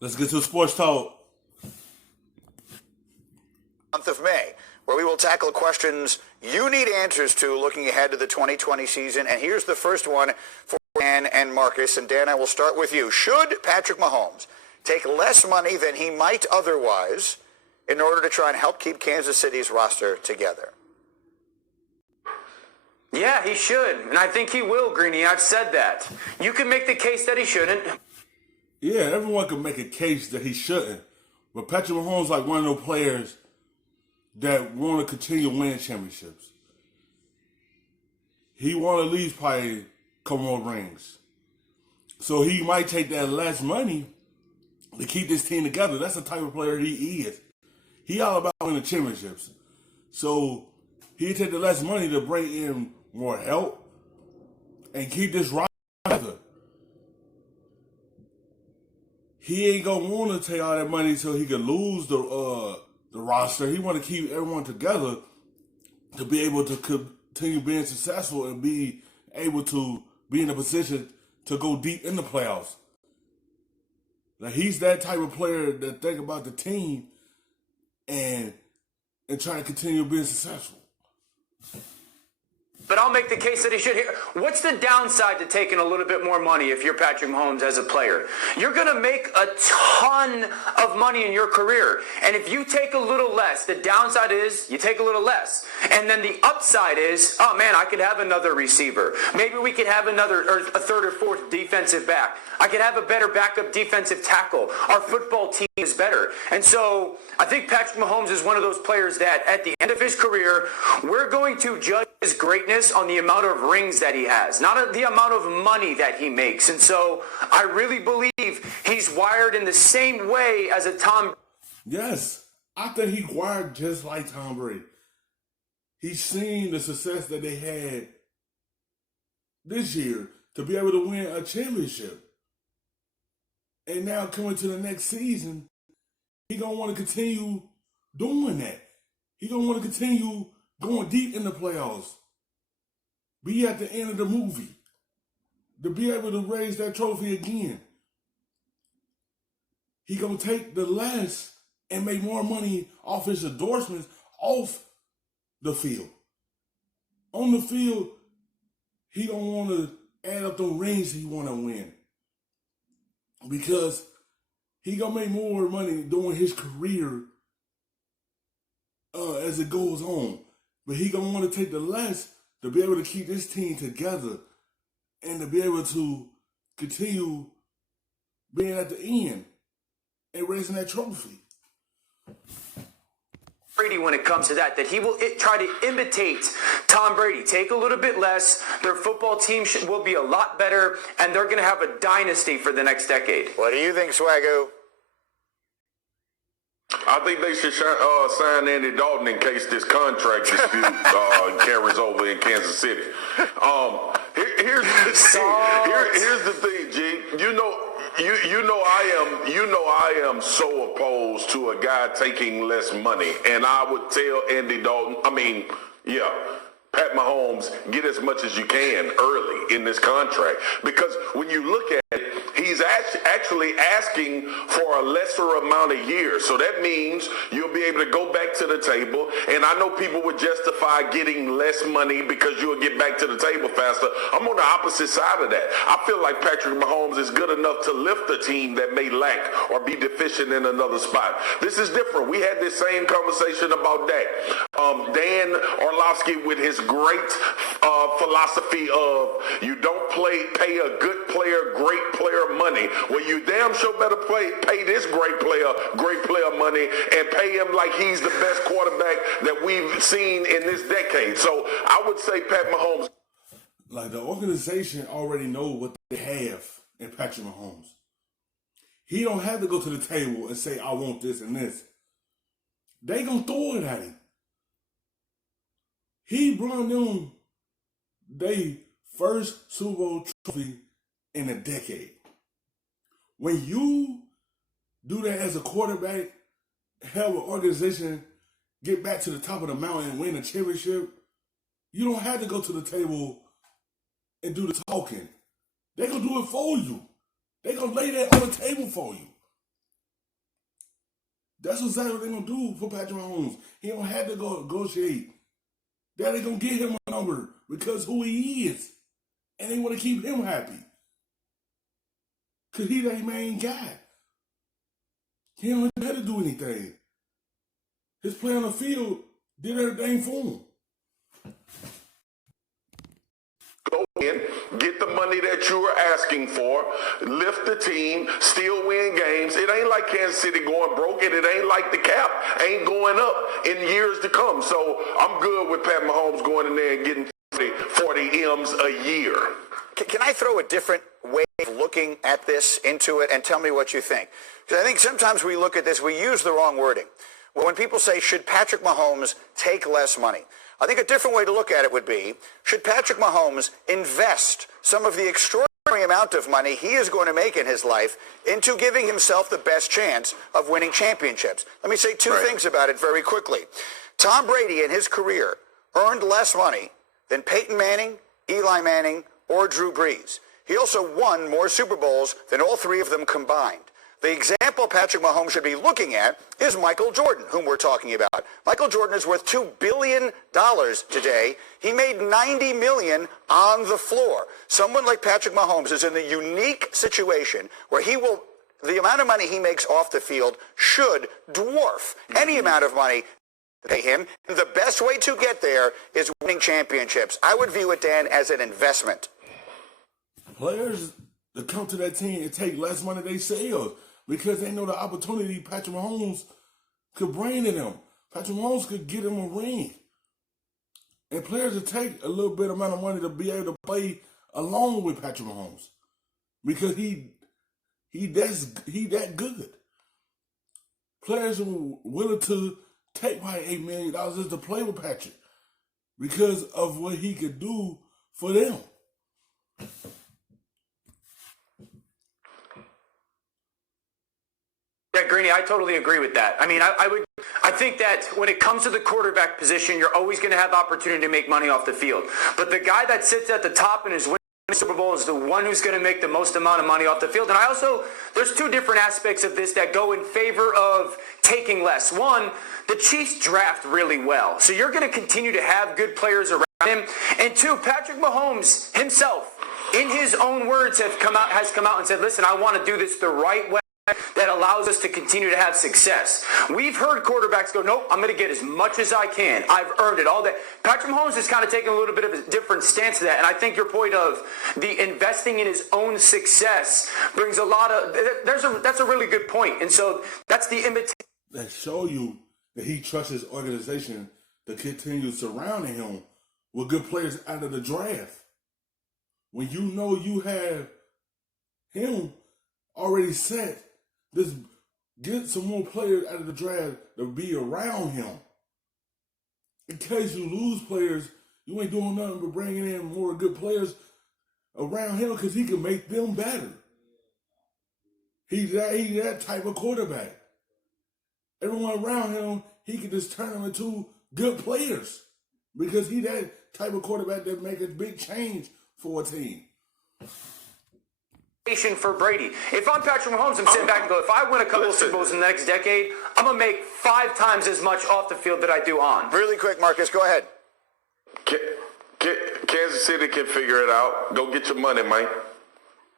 Let's get to sports talk. Month of May, where we will tackle questions you need answers to looking ahead to the 2020 season. And here's the first one for Dan and Marcus. And Dan, I will start with you. Should Patrick Mahomes take less money than he might otherwise in order to try and help keep Kansas City's roster together? Yeah, he should. And I think he will, Greeny. I've said that. You can make the case that he shouldn't. Yeah, everyone can make a case that he shouldn't. But Patrick Mahomes like one of those players that want to continue winning championships. He want at least probably a couple more rings. So he might take that less money to keep this team together. That's the type of player he is. He all about winning championships. So he take the less money to bring in more help and keep this roster together. He ain't gonna want to take all that money so he can lose the roster. He want to keep everyone together to be able to continue being successful and be able to be in a position to go deep in the playoffs. Like he's that type of player that think about the team and try to continue being successful. But I'll make the case that he should. What's the downside to taking a little bit more money if you're Patrick Mahomes as a player? You're going to make a ton of money in your career. And if you take a little less, the downside is you take a little less. And then the upside is, oh man, I could have another receiver. Maybe we could have a third or fourth defensive back. I could have a better backup defensive tackle. Our football team is better. And so I think Patrick Mahomes is one of those players that at the end of his career, we're going to judge his greatness on the amount of rings that he has, not the amount of money that he makes. And so I really believe he's wired in the same way as a Tom. Yes, I think he wired just like Tom Brady. He's seen the success that they had this year to be able to win a championship. And now coming to the next season, he going to want to continue doing that. He going to want to continue going deep in the playoffs. Be at the end of the movie. To be able to raise that trophy again. He going to take the less and make more money off his endorsements off the field. On the field, he going to want to add up the rings he want to win. Because he going to make more money during his career as it goes on. But he going to want to take the less to be able to keep this team together and to be able to continue being at the end and raising that trophy. Brady, when it comes to that he will try to imitate Tom Brady. Take a little bit less. Their football team will be a lot better, and they're going to have a dynasty for the next decade. What do you think, Swaggo? I think they should sign Andy Dalton in case this contract dispute carries over in Kansas City. Here's the thing, G. You know I am so opposed to a guy taking less money, and I would tell Andy Dalton. Pat Mahomes, get as much as you can early in this contract, because when you look at it, he's actually asking for a lesser amount of years. So that means you'll be able to go back to the table. And I know people would justify getting less money because you'll get back to the table faster. I'm on the opposite side of that. I feel like Patrick Mahomes is good enough to lift a team that may lack or be deficient in another spot. This is different. We had this same conversation about Dak. Dan Orlovsky, with his great philosophy of you don't pay a good player, great player money. Well, you damn sure better pay this great player money and pay him like he's the best quarterback that we've seen in this decade. So I would say Pat Mahomes. Like the organization already know what they have in Patrick Mahomes. He don't have to go to the table and say, I want this and this. They gonna throw it at him. He brought them their first Super Bowl trophy in a decade. When you do that as a quarterback, help an organization get back to the top of the mountain and win a championship, you don't have to go to the table and do the talking. They're going to do it for you. They're going to lay that on the table for you. That's exactly what they're going to do for Patrick Mahomes. He don't have to go negotiate. They're going to get him a number because who he is. And they want to keep him happy. Because he's their main guy. He don't have to do anything. His play on the field did everything for him. Go in, get the money that you are asking for, lift the team, still win games. It ain't like Kansas City going broke, and it ain't like the cap ain't going up in years to come. So I'm good with Pat Mahomes going in there and getting 40 M's a year. Can I throw a different way of looking at this into it and tell me what you think? Because I think sometimes we look at this, we use the wrong wording. When people say, should Patrick Mahomes take less money? I think a different way to look at it would be, should Patrick Mahomes invest some of the extraordinary amount of money he is going to make in his life into giving himself the best chance of winning championships? Let me say two things about it very quickly. Tom Brady in his career earned less money than Peyton Manning, Eli Manning, or Drew Brees. He also won more Super Bowls than all three of them combined. The example Patrick Mahomes should be looking at is Michael Jordan, whom we're talking about. Michael Jordan is worth $2 billion today. He made $90 million on the floor. Someone like Patrick Mahomes is in the unique situation where the amount of money he makes off the field should dwarf any amount of money to pay him. And the best way to get there is winning championships. I would view it, Dan, as an investment. Players that come to that team and take less money they sell because they know the opportunity Patrick Mahomes could bring to them. Patrick Mahomes could get them a ring. And players will take a little bit amount of money to be able to play along with Patrick Mahomes because he that good. Players are willing to take my $8 million just to play with Patrick because of what he could do for them. Yeah, Greeny, I totally agree with that. I mean, I think that when it comes to the quarterback position, you're always going to have opportunity to make money off the field. But the guy that sits at the top and is winning the Super Bowl is the one who's going to make the most amount of money off the field. And there's two different aspects of this that go in favor of taking less. One, the Chiefs draft really well. So you're going to continue to have good players around him. And two, Patrick Mahomes himself, in his own words, has come out and said, listen, I want to do this the right way that allows us to continue to have success. We've heard quarterbacks go, nope, I'm going to get as much as I can. I've earned it, all that. Patrick Mahomes has kind of taken a little bit of a different stance to that, and I think your point of the investing in his own success brings a lot of, that's a really good point. And so that's the imitation. That show you that he trusts his organization to continue surrounding him with good players out of the draft. When you know you have him already set, just get some more players out of the draft to be around him. In case you lose players, you ain't doing nothing but bringing in more good players around him because he can make them better. He's that type of quarterback. Everyone around him, he can just turn them into good players because he's that type of quarterback that make a big change for a team. For Brady. If I'm Patrick Mahomes, I'm sitting back and go, if I win a couple of Super Bowls in the next decade, I'm going to make 5 times as much off the field that I do on. Really quick, Marcus, go ahead. Kansas City can figure it out. Go get your money, man.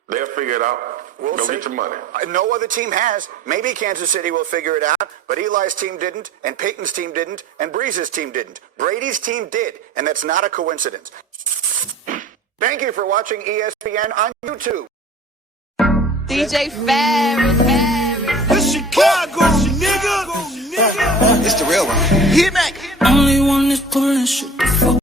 They'll figure it out. Go get your money. No other team has. Maybe Kansas City will figure it out, but Eli's team didn't, and Peyton's team didn't, and Breeze's team didn't. Brady's team did, and that's not a coincidence. Thank you for watching ESPN on YouTube. DJ Ferris. It's Chicago, nigga. It's the real one.